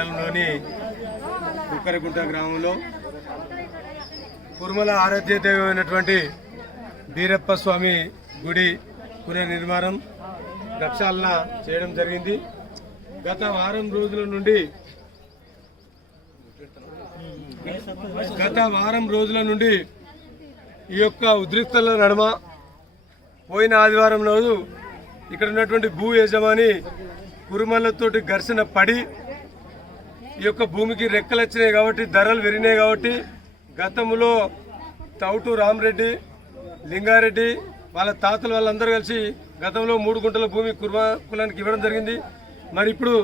మండలంలోని కుక్కరగుంట గ్రామంలో కురుమల ఆరాధ్య దైవమైనటువంటి బీరప్ప స్వామి గుడి పునర్నిర్మాణం ప్రక్షాళన చేయడం జరిగింది. గత వారం రోజుల నుండి గత వారం రోజుల నుండి ఈ యొక్క ఉద్రిక్తల నడుమ పోయిన ఆదివారం రోజు ఇక్కడ ఉన్నటువంటి భూ యజమాని కురుమలతోటి ఘర్షణ పడి ఈ యొక్క భూమికి రెక్కలు వచ్చినాయి కాబట్టి ధరలు పెరిగినాయి కాబట్టి గతంలో తౌటు రామరెడ్డి లింగారెడ్డి వాళ్ళ తాతలు వాళ్ళందరూ కలిసి గతంలో మూడు గుంటల భూమి కుర్మా కులానికి ఇవ్వడం జరిగింది. మరి ఇప్పుడు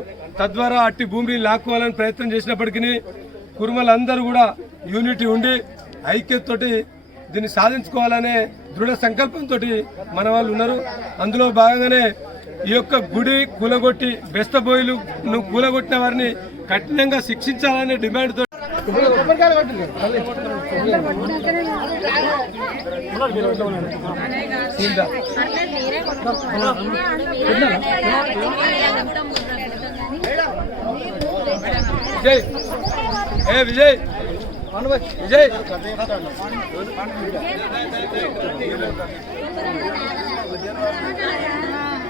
తద్వారా అట్టి భూమిని లాక్కోవాలని ప్రయత్నం చేసినప్పటికీ కుర్మలందరూ కూడా యూనిటీ ఉండి ఐక్యతతోటి దీన్ని సాధించుకోవాలనే దృఢ సంకల్పంతో మన వాళ్ళు ఉన్నారు. అందులో భాగంగానే ఈ యొక్క గుడి కూలగొట్టి బెస్తబోయిలు కూలగొట్టిన వారిని కఠినంగా శిక్షించాలనే డిమాండ్తో విజయ్! ఏ విజయ్! విజయ్!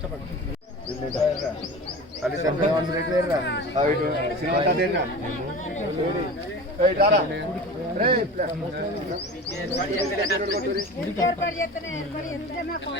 చెప్పండి ఇద్దరు ఏర్పాటు చేస్తేనే ఏర్పాటు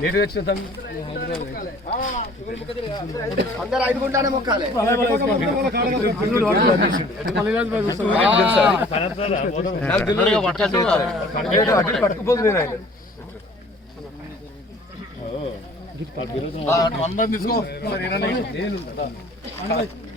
లేట్ వచ్చిన తమ్మి అందరు ఐదు గుంటానే మొక్కాలి పట్టుకుపోతుంది నేను ఆయన స్ప్రెడ్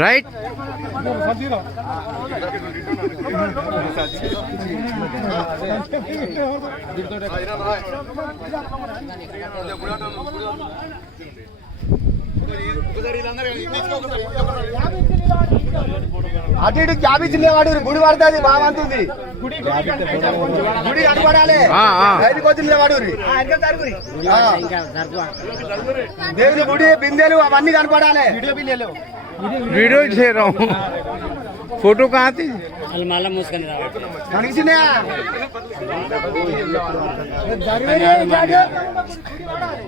రైట్ అటు ఇటు జాబీ చిన్నవాడు గుడి పడుతుంది బాగుంటుంది గుడి కనపడాలి. ఆ, ఆ. ఐదు కొద్ది నిలవాడు దేవుని గుడి బిందెలు అవన్నీ కనపడాలి. వీడియో చేయడం. फोटो कहाँ थी अलमाला मुस्कन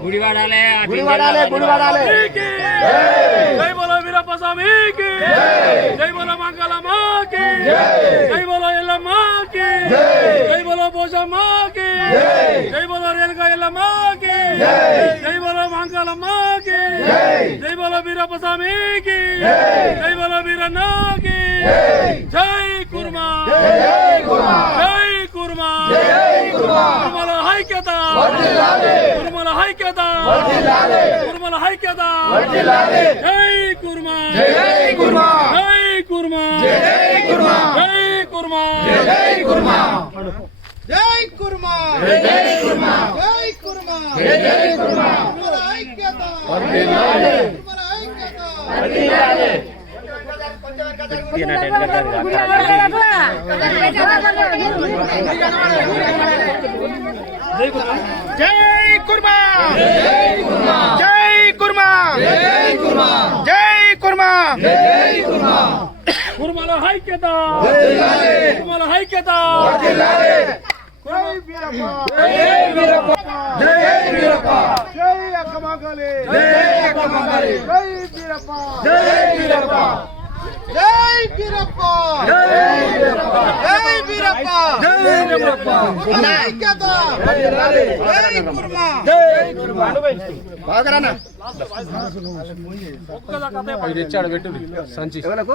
गुड़ीवाड़ा ले गुड़ीवाड़ा ले गुड़ीवाड़ा ले जय बोलो मेरा पसामी की जय बोलो मंगला माँ की जय बोलो एल्ला माँ की जय बोलो बोझा माँ की जय बोलो रेल का एल्ला माँ की जय बोलो मंगला माँ की जय बोलो मेरा पसामी की जय बोलो मेरा ना की జై కుర్మా. జై కుర్మా. కుర్మల ఐక్యత. కుర్మల ఐక్యత. కుర్మల ఐక్యత. జై కుర్మా. జై కుర్మా. జై కుర్మా. జై కుర్మా. జై కుర్మా. జై కుర్మా జై కుర్మా జై కుర్మా జై కుర్మా జై కుర్మా కుర్మల ఐక్యత ఐక్యత. జై కుర్మా జై కుర్మా జై కుర్మా జై కుర్మా జై కుర్మా కుర్మల ఐక్యత కుర్మల ఐక్యత జై వీరప్ప జై వీరప్ప జై వీరప్ప జై జై జై వీరప్ప జై వీరప్ప జై వీరప్ప! జై వీరప్ప! జై వీరప్ప! జై వీరప్ప! ఐక్యత! జై కుర్మా! జై కుర్మా! బాగరానా? ఎవలకు?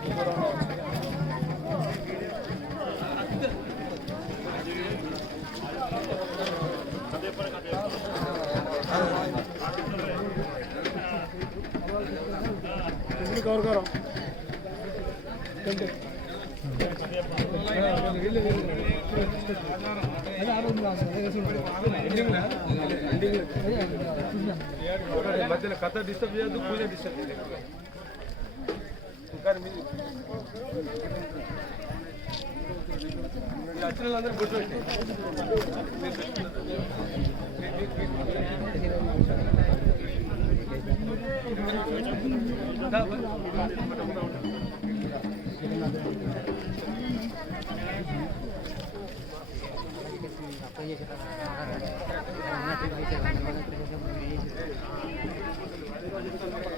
పోయి అంతే. మధ్యలో కథ డిస్టర్బ్ చేయొద్దు పూజ డిస్టర్బ్ చేయలేదు Thank.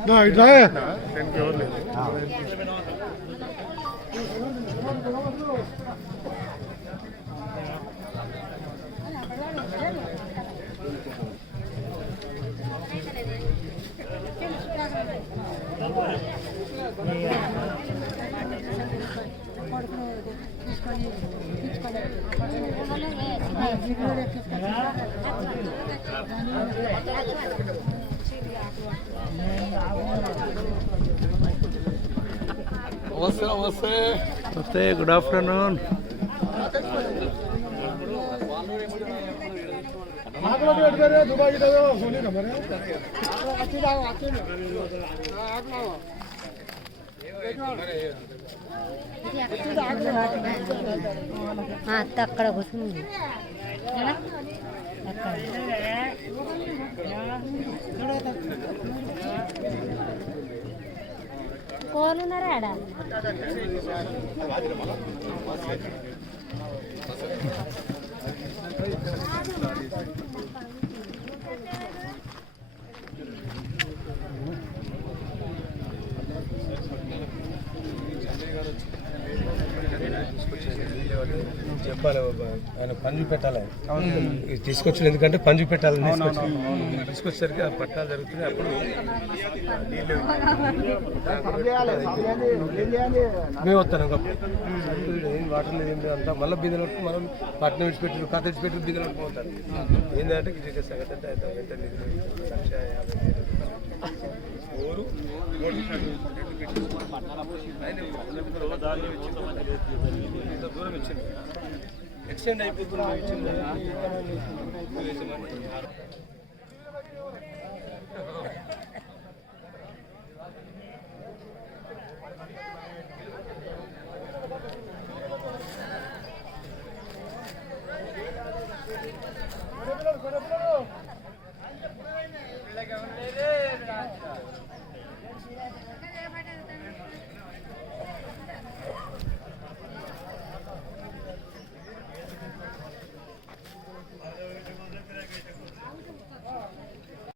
ఇట్లా తీసుకొని తీసుకొని नमस्ते गुड आफ्टरनून अकड़ा అక్కడ కోరున్నారా ఆడ చెప్పాలి బాబా. ఆయన పని పెట్టాలి. తీసుకొచ్చిన ఎందుకంటే పని పెట్టాలని తీసుకొచ్చి తీసుకొచ్చేసరికి ఆ పట్టాలు జరుగుతున్నాయి. అప్పుడు మేము వస్తాను ఏం వాటర్ లేదు ఏం అంతా. మళ్ళీ బీదలు పట్టుకుని మనం పట్టణం విడిచిపెట్టి కథ విడిచిపెట్టి బీదలు పట్టుకుంటారు ఏంటంటే ఇది సంగతి అంటే లక్ష యాభై. ఊరు వచ్చింది. ఎక్స్టెండ్ అయిపోతుంది? ఇచ్చింది